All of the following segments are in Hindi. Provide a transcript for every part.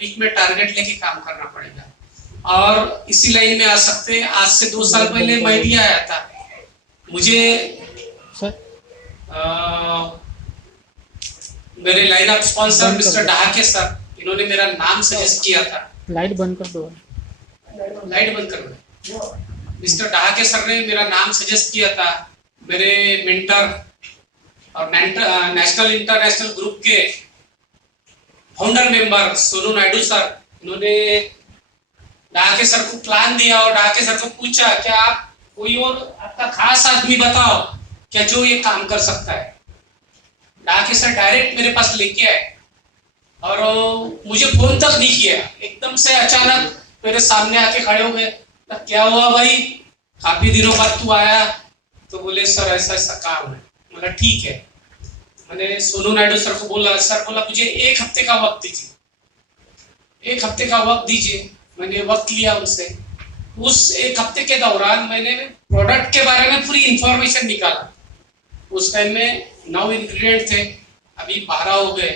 वीक में टारगेट लेके काम करना पड़ेगा और इसी लाइन में आ सकते हैं। आज से 2 साल पहले मैं भी आया था, मुझे मेरे line up sponsor mister Dahake sir, इन्होंने मेरा नाम सजेस्ट किया था। लाइट बंद कर दो, लाइट बंद कर दो। मिस्टर डहाके सर ने मेरा नाम सजेस्ट किया था। मेरे मेंटर और नेशनल इंटरनेशनल ग्रुप के founder member Sonu Naidu sir, इन्होंने डहाके सर को प्लान दिया और डहाके सर को पूछा क्या आप कोई और आपका खास आदमी बताओ क्या जो ये काम कर सकता है। डहाके सर डायरेक्ट मेरे पास लेके आए और मुझे फोन तक नहीं किया, एकदम से अचानक मेरे सामने आके खड़े हो गए। क्या हुआ भाई, काफी दिनों बाद तू आया? तो बोले सर ऐसा ऐसा काम है। बोला ठीक है। मैंने सोनू नायडू सर को बोला, सर बोला मुझे 1 हफ्ते का वक्त दीजिए, 1 हफ्ते का वक्त दीजिए। मैंने वक्त लिया उनसे। उस 1 हफ्ते के दौरान मैंने प्रोडक्ट के बारे में पूरी इंफॉर्मेशन निकाला। उस टाइम में 9 इंग्रेडिएंट थे, अभी 12 हो गए।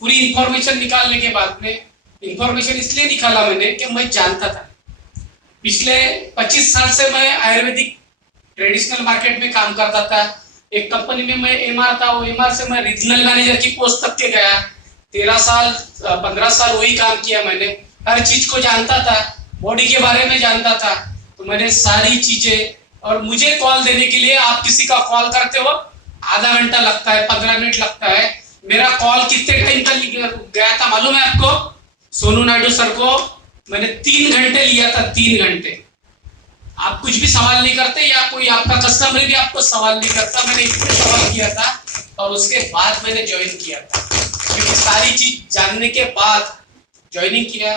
पूरी इंफॉर्मेशन निकालने के बाद में, इंफॉर्मेशन इसलिए निकाला मैंने कि मैं जानता था पिछले 25 साल से मैं आयुर्वेदिक ट्रेडिशनल मार्केट में काम करता था। एक कंपनी में मैं एमआर था, वो एमआर से मैं रीजनल मैनेजर की पोस्ट तक के गया। 13 साल 15 साल वही काम किया मैंने। हर चीज को जानता था, बॉडी के बारे में जानता था। तो मैंने सारी चीजें, और मुझे कॉल देने के लिए आप किसी का कॉल करते हो आधा घंटा लगता है, 15 मिनट लगता है। मेरा कॉल कितने टाइम तक गया था मालूम है आपको? सोनू नायडू सर को मैंने 3 घंटे लिया था, 3 घंटे। आप कुछ भी सवाल नहीं करते या कोई आपका कस्टमर भी आपको सवाल नहीं करता, मैंने इतने सवाल किया था और उसके बाद मैंने ज्वाइन किया था। क्योंकि सारी चीज जानने के बाद ज्वाइनिंग किया,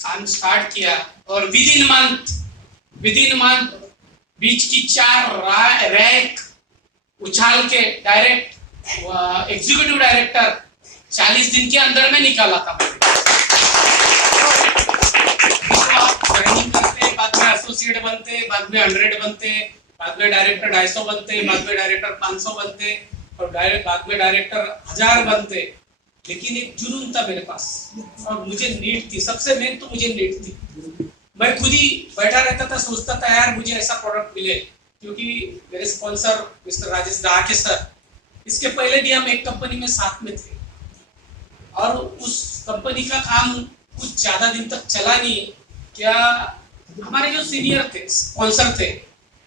काम स्टार्ट किया और विद इन मंथ बीच की 4 रैंक उछाल के डायरेक्ट एग्जीक्यूटिव डायरेक्टर 40 दिन के अंदर में निकाला था। ट्रेनिंग करते, बाद में एसोसिएट बनते, बाद में 100 बनते, बाद में डायरेक्टर 250 बनते, बाद में डायरेक्टर 500 बनते और बाद में डायरेक्टर 1000 बनते। लेकिन एक जुनून था मेरे पास और मुझे नीड थी, सबसे मेन तो मुझे नीड थी। मैं खुद ही बैठा रहता था, सोचता था यार मुझे ऐसा प्रोडक्ट मिले। क्योंकि मेरे sponsor mister Rajesh Dahake sir, इसके पहले भी हम एक कंपनी में साथ में थे और उस कंपनी का काम कुछ ज्यादा दिन तक चला नहीं। क्या हमारे जो सीनियर थे, स्पॉन्सर थे,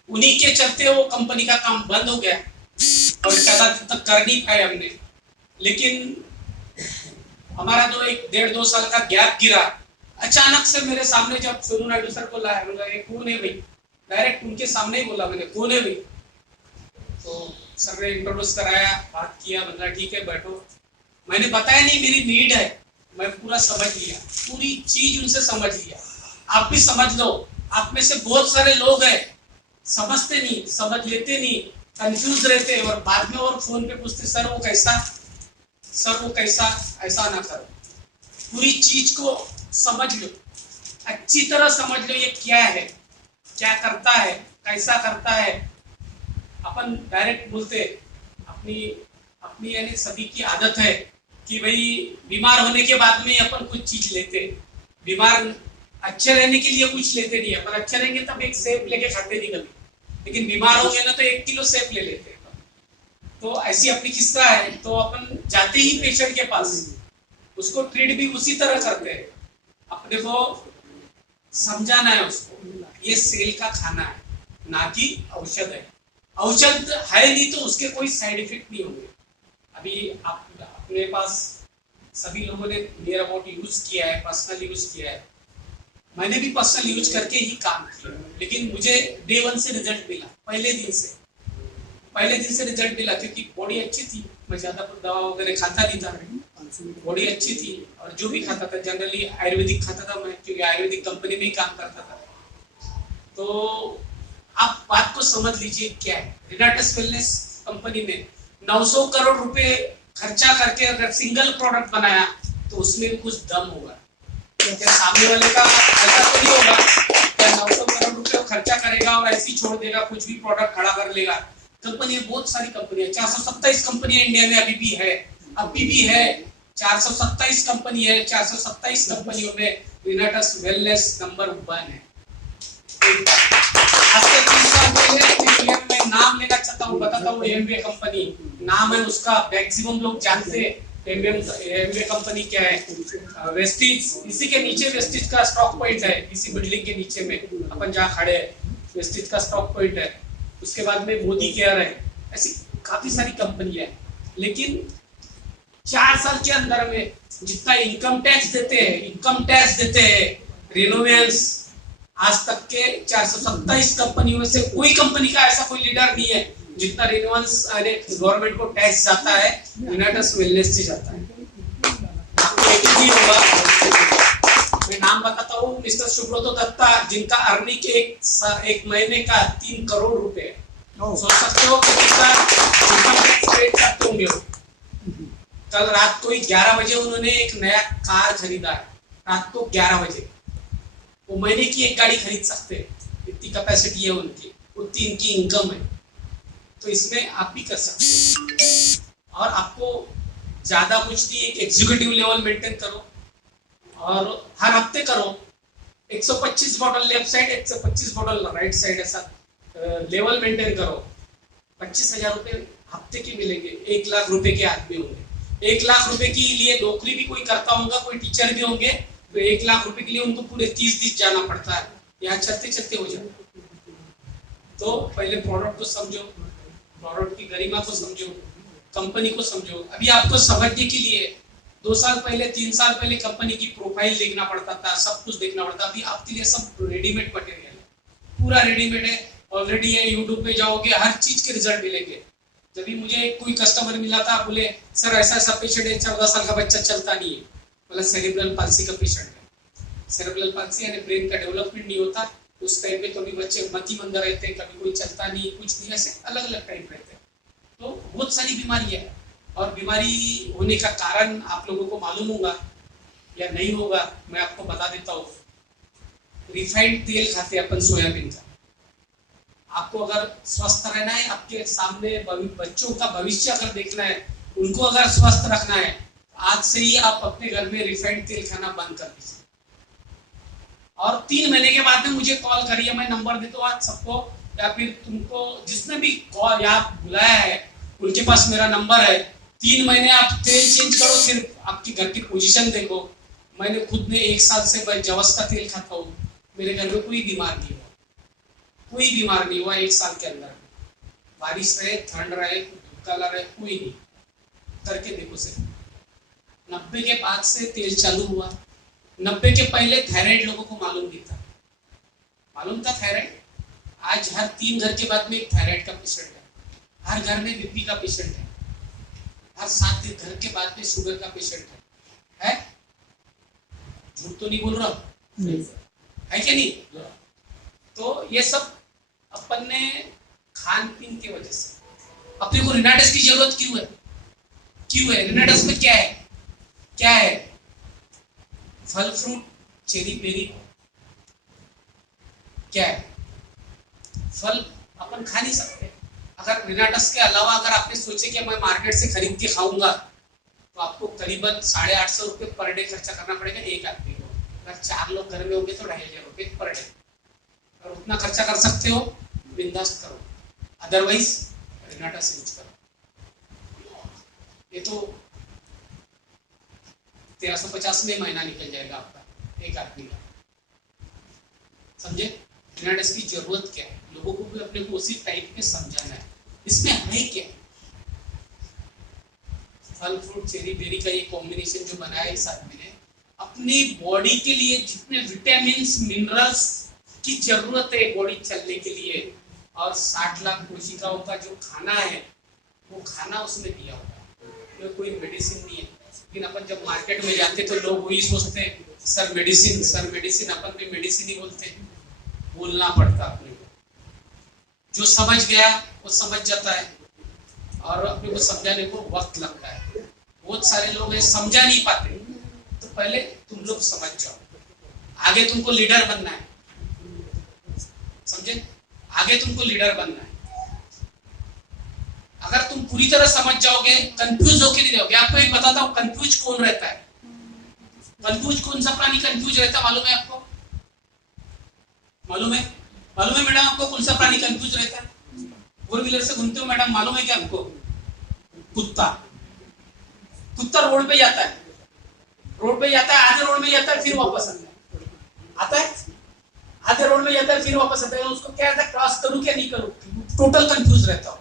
उन्हीं के चलते वो कंपनी का काम बंद हो गया और ज्यादा दिन तक कर नहीं पाए हमने। लेकिन हमारा जो एक 1.5-2 साल का गैप गिरा, अचानक से मेरे सामने जब सोनू नायडू सर को लाया, बोला ये कौन है भाई? डायरेक्ट उनके सामने ही बोला मैंने, कौन है भाई? तो सर ने इंट्रोड्यूस कराया, बात किया, बोला ठीक है बैठो। मैंने बताया नहीं मेरी नीड है, मैं पूरा समझ लिया, पूरी चीज उनसे समझ लिया। आप भी समझ लो, आप में से बहुत सारे लोग हैं समझते नहीं, समझ लेते नहीं, कंफ्यूज रहते और बाद में और फोन पे पूछते सर वो कैसा, सर वो कैसा। ऐसा ना करो, पूरी चीज को समझ लो, अच्छी तरह समझ लो ये क्या है, क्या करता है, कैसा करता है। अपन डायरेक्ट बोलते, अपनी यानी सभी की आदत है कि भाई बीमार होने के बाद में अपन कुछ चीज लेते। बीमार अच्छे रहने के लिए कुछ लेते नहीं, अपन अच्छे रहेंगे तब एक सेब लेके खाते नहीं कभी, लेकिन बीमार होंगे ना तो 1 किलो सेब ले लेते। तो ऐसी अपनी किस्सा है। तो अपन जाते ही पेशेंट के पास, उसको ट्रीट भी उसी तरह करते हैं। अपने को समझाना है उसको ये सेल का खाना है, ना कि औषध है। औषध है नहीं तो उसके कोई साइड इफेक्ट नहीं होंगे। अभी आप अपने पास सभी लोगों ने नियर अबाउट यूज किया है, पर्सनल यूज किया है। मैंने भी पर्सनल यूज करके ही काम किया, लेकिन मुझे डे 1 से रिजल्ट मिला, पहले दिन से रिजल्ट मिला। क्योंकि बॉडी अच्छी थी, मैं ज्यादा दवा वगैरह खाता नहीं था, बॉडी अच्छी थी और जो भी खाता था जनरली आयुर्वेदिक खाता था मैं, क्योंकि आयुर्वेदिक कंपनी में ही काम करता था। तो आप बात को समझ लीजिए क्या है। रिनाटस वेलनेस कंपनी में 900 करोड़ रुपए खर्चा करके अगर सिंगल प्रोडक्ट बनाया तो उसमें भी कुछ दम होगा। क्या सामने वाले का ऐसा तो नहीं होगा क्या 900 करोड़ रुपए खर्चा करेगा और ऐसे ही छोड़ देगा, कुछ भी प्रोडक्ट खड़ा कर लेगा। कंपनी बहुत सारी कंपनियां, 427 कंपनियां इंडिया में अभी भी है, 427 कंपनी है, 427 कंपनियों में रिनाटस वेलनेस नंबर 1 है। आज से 30 साल पहले मैं नाम लेना चाहता हूँ, बताता हूँ। एमवे कंपनी नाम है उसका, मैक्सिमम लोग जानते हैं एमवे कंपनी क्या है। वेस्टिज, इसी के नीचे वेस्टिज का स्टॉक पॉइंट है, इसी बिल्डिंग के नीचे में अपन जहाँ खड़े हैं वेस्टिज का स्टॉक पॉइंट है। उसके बाद में मोदी केयर है, ऐसी काफी सारी कंपनियां हैं। लेकिन 4 साल के अंदर में जितना इनकम टैक्स देते हैं रिनोवेंस, आज तक के 427 कंपनियों में से कोई कंपनी का ऐसा कोई लीडर नहीं है जितना रिनोवेंस गवर्नमेंट को टैक्स जाता है, रिनाटस वेलनेस से जाता है। आपको एक ही होगा, मैं नाम बताता हूँ, मिस्टर सुब्रतो दत्ता, जिनका अर्निंग एक महीने का 3 करोड़ रुपए है। सोच सकते हो कि कितना इनकम टैक्स पेड करते होंगे। कल रात को ही 11 बजे उन्होंने एक नया कार खरीदा है, रात को 11 बजे। वो महीने की एक गाड़ी खरीद सकते हैं, इतनी कैपेसिटी है उनकी, उतनी इनकी इनकम है। तो इसमें आप भी कर सकते हो। और आपको ज्यादा कुछ नहीं, एक एग्जीक्यूटिव लेवल मेंटेन करो और हर हफ्ते करो। 125 bottle left side, 125 bottle right side, ऐसा लेवल मेंटेन करो। 25,000 रुपए हफ्ते के मिलेंगे। 1 लाख रुपए के आदमी होंगे। 1 लाख रुपए के लिए नौकरी भी कोई करता होगा, कोई टीचर भी होंगे, तो 1 लाख रुपए के लिए उनको पूरे 30 दिन जाना पड़ता है, यहाँ चलते हो जाए। तो पहले प्रोडक्ट को समझो, प्रोडक्ट की गरिमा को समझो, कंपनी को समझो। अभी आपको समझने के लिए 2 साल पहले 3 साल पहले कंपनी की प्रोफाइल देखना पड़ता था, सब कुछ देखना पड़ता। अभी आपके लिए सब रेडीमेड मटेरियल है, पूरा रेडीमेड है, ऑलरेडी है। यूट्यूब पे जाओगे हर चीज के रिजल्ट मिलेंगे। जब भी मुझे कोई कस्टमर मिला था, बोले सर ऐसा पेशेंट है, 14 साल का बच्चा चलता नहीं है, मतलब सेरेब्रल पाल्सी का पेशेंट है। सेरेब्रल पाल्सी यानी ब्रेन का डेवलपमेंट नहीं होता। उस टाइम में कभी बच्चे मती मंद रहते हैं, कभी कोई चलता नहीं, कुछ नहीं, ऐसे अलग अलग टाइप रहते हैं। तो बहुत सारी बीमारी है, और बीमारी होने का कारण आप लोगों को मालूम होगा या नहीं होगा, मैं आपको बता देता हूँ। रिफाइंड तेल खाते अपन सोयाबीन का। आपको अगर स्वस्थ रहना है, आपके सामने बच्चों का भविष्य अगर देखना है, उनको अगर स्वस्थ रखना है, आज से ही आप अपने घर में रिफाइंड तेल खाना बंद कर दीजिए। और 3 महीने के बाद में मुझे कॉल करिए, मैं नंबर देता हूँ आज सबको, या फिर तुमको जिसने भी कॉल या बुलाया है उनके पास मेरा नंबर है। 3 महीने आप तेल चेंज करो, सिर्फ आपकी घर की पोजीशन देखो। मैंने खुद ने 1 साल से मैं जवस का तेल खाता हूँ, मेरे घर में कोई बीमार नहीं हुआ, कोई बीमार नहीं हुआ 1 साल के अंदर। बारिश रहे, ठंड रहे, धूप रहे, कोई नहीं। करके देखो सिर्फ। 90 के बाद से तेल चालू हुआ। 90 के पहले थायराइड लोगों को मालूम नहीं था, मालूम था थायराइड। आज हर 3 घर के बाद में एक थायराइड का पेशेंट है, हर घर में बीपी का पेशेंट है, हर 7 घर के बाद में शुगर का पेशेंट है? झूठ तो नहीं बोल रहा है क्या नहीं? तो ये सब अपन ने खान पीन की वजह से। अपने को रिनाटस की जरूरत क्यों है? क्यों है? रिनाटस में क्या है? क्या है? फल फ्रूट, चेरी बेरी, क्या है? फल अपन खा नहीं सकते। अगर रिनाटस के अलावा अगर आपने सोचे कि मैं मार्केट से खरीद के खाऊंगा, तो आपको करीबन 850 रुपये पर डे खर्चा करना पड़ेगा एक आदमी को। अगर 4 लोग घर में होंगे तो 2500 रुपये पर डे। अगर उतना खर्चा कर सकते हो, बिंदास्त करो, अदरवाइज रिनाटस यूज करो। ये तो 1350 में महीना निकल जाएगा आपका एक आदमी का, समझे? रिनाटस की जरूरत क्या है, लोगों को भी अपने को उसी टाइप में समझाना है। इसमें है क्या? फल फ्रूट चेरी बेरी का ये कॉम्बिनेशन जो बनाया इस आदमी ने, अपनी बॉडी के लिए जितने विटामिन मिनरल्स की जरूरत है बॉडी चलने के लिए, और 60 लाख कोशिकाओं का जो खाना है वो खाना उसमें दिया होगा है। कोई मेडिसिन नहीं है। लेकिन अपन जब मार्केट में जाते तो लोग वही सोचते हैं, सर मेडिसिन, सर मेडिसिन। अपन भी मेडिसिन ही बोलते हैं। बोलना पड़ता अपने को। जो समझ गया वो समझ जाता है, और अपने को समझाने को वक्त लगता है। बहुत सारे लोग हैं समझा नहीं पाते। तो पहले तुम लोग समझ जाओ, आगे तुमको लीडर बनना है, समझे? आगे तुमको लीडर बनना है। अगर तुम पूरी तरह समझ जाओगे, कंफ्यूज होके नहीं रहोगे। आपको एक बताता हूँ, कंफ्यूज कौन रहता है? कंफ्यूज कौन सा प्राणी कंफ्यूज रहता है मालूम है आपको? मालूम है? मालूम है मैडम आपको कौन सा प्राणी कंफ्यूज रहता है? फोर व्हीलर से घूमते हो मैडम, मालूम है क्या आपको? कुत्ता। कुत्ता रोड पे जाता है, रोड पे जाता है, आधे रोड में जाता है, फिर वापस आता है, आधे रोड में जाता है, फिर वापस आता है। उसको क्या रहता है, क्रॉस करूं क्या नहीं करूं, टोटल कंफ्यूज रहता हूं।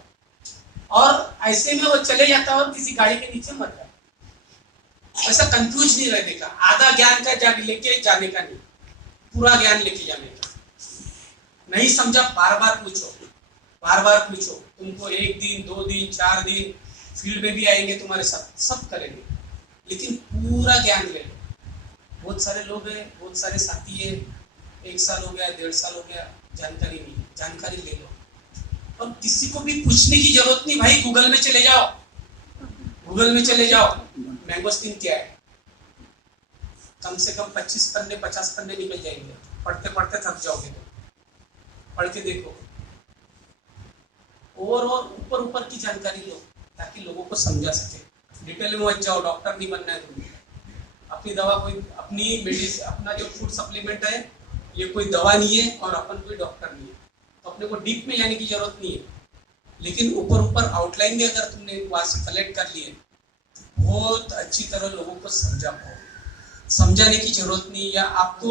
और ऐसे में वो चले जाता है और किसी गाड़ी के नीचे मर जाता है। ऐसा कंफ्यूज नहीं रहने का, आधा ज्ञान का लेके जाने का नहीं, पूरा ज्ञान लेके जाने का। नहीं समझा, बार बार पूछो, बार बार पूछो। तुमको 1 दिन 2 दिन 4 दिन फील्ड में भी आएंगे तुम्हारे साथ, सब करेंगे, लेकिन पूरा ज्ञान ले लो। बहुत सारे लोग हैं, बहुत सारे साथी है, 1 साल हो गया, 1.5 साल हो गया, जानकारी नहीं। जानकारी ले लो, और किसी को भी पूछने की जरूरत नहीं भाई। गूगल में चले जाओ, गूगल में चले जाओ, मैंगोस्टीन क्या है, कम से कम 25 पन्ने 50 पन्ने निकल जाएंगे, पढ़ते पढ़ते थक जाओगे। पढ़ के देखो, और ऊपर ऊपर की जानकारी लो, ताकि लोगों को समझा सके। डिटेल में मत जाओ, डॉक्टर नहीं बनना है तुम्हें। अपनी दवा कोई, अपनी मेडिसिन, अपना जो फूड सप्लीमेंट है ये कोई दवा नहीं है, और अपन कोई डॉक्टर नहीं है, तो अपने को डीप में जाने की जरूरत नहीं है। लेकिन ऊपर ऊपर आउटलाइन में अगर तुमने वहां से कलेक्ट कर लिए, बहुत अच्छी तरह लोगों को समझा पाओ। समझाने की जरूरत नहीं, या आपको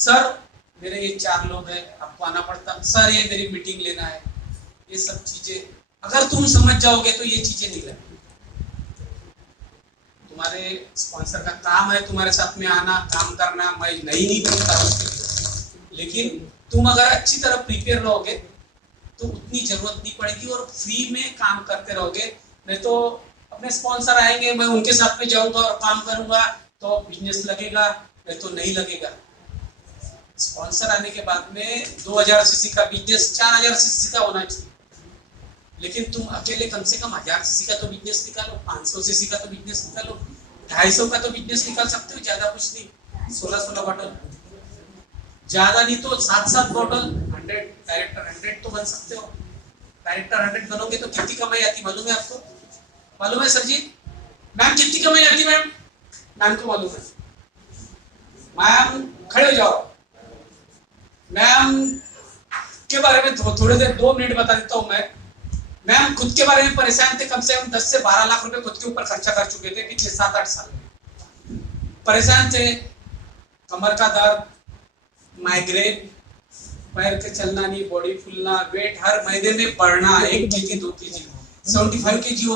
सर मेरे ये 4 लोग हैं, आपको आना पड़ता, सर ये मेरी मीटिंग लेना है, ये सब चीजें अगर तुम समझ जाओगे तो ये चीजें नहीं लगती। तुम्हारे स्पॉन्सर का काम है तुम्हारे साथ में आना, काम करना, मैं नहीं बोलता उसके, लेकिन तुम अगर अच्छी तरह प्रिपेयर रहोगे तो उतनी जरूरत नहीं पड़ेगी, और फ्री में काम करते रहोगे। नहीं तो अपने स्पॉन्सर आएंगे, मैं उनके साथ में जाऊंगा और काम करूंगा तो बिजनेस लगेगा, नहीं तो नहीं लगेगा। स्पॉन्सर आने के बाद में 2000 सीसी का बिजनेस 4000 सीसी का होना चाहिए, लेकिन तुम अकेले कम से कम 1000 सीसी का तो बिजनेस निकालो, 500 सीसी का तो बिजनेस निकालो, 250 का तो बिजनेस निकाल सकते हो। ज्यादा कुछ नहीं, 16 बॉटल, ज्यादा नहीं तो 7 बॉटल, 100 डायरेक्टर 100 तो बन सकते हो। डायरेक्टर 100 बनोगे तो कितनी कमाई आती मालूम है आपको? मालूम है सर जी? मैम कितनी कमाई आती मैम? मैम को मालूम है। मैम खड़े हो जाओ, मैम के बारे में थोड़ी देर 2 मिनट बता देता हूँ मैं। मैम खुद के बारे में परेशान थे, कम से कम 10 से 12 लाख रुपए खुद के ऊपर खर्चा कर चुके थे पिछले 7-8 साल में। परेशान थे, कमर का दर्द, माइग्रेन, पैर के चलना नहीं, बॉडी फूलना, वेट हर महीने में बढ़ना, 1 kg 2 kg, 75 kg